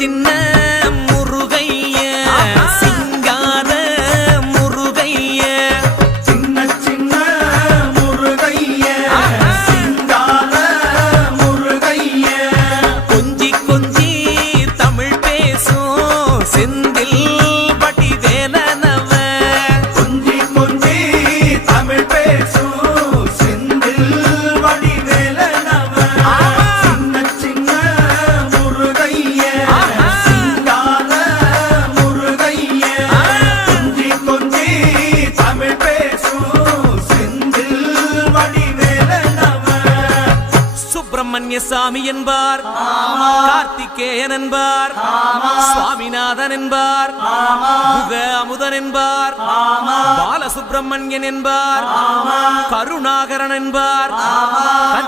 சின்ன முருகைய சிங்கார முருகைய சின்ன சின்ன முருகைய சிங்கார முருகைய கொஞ்சி கொஞ்சி தமிழ் பேசும் செந்தில் வடிவேலனவ கொஞ்சி கொஞ்சி தமிழ் பேசும் செந்தில் வடிவேலனவ சின்ன சின்ன முருகைய சிங்கார முருகைய கொஞ்சி கொஞ்சி தமிழ் பேசும் செந்தில் வடிவேலனவ சுப்பிரமணிய சாமி என்பார், கார்த்திகேயன் என்பார், சுவாமிநாதன் என்பார், முக அமுதன் என்பார், பாலசுப்பிரமணியன் என்பார், கருணாகரன் என்பார்.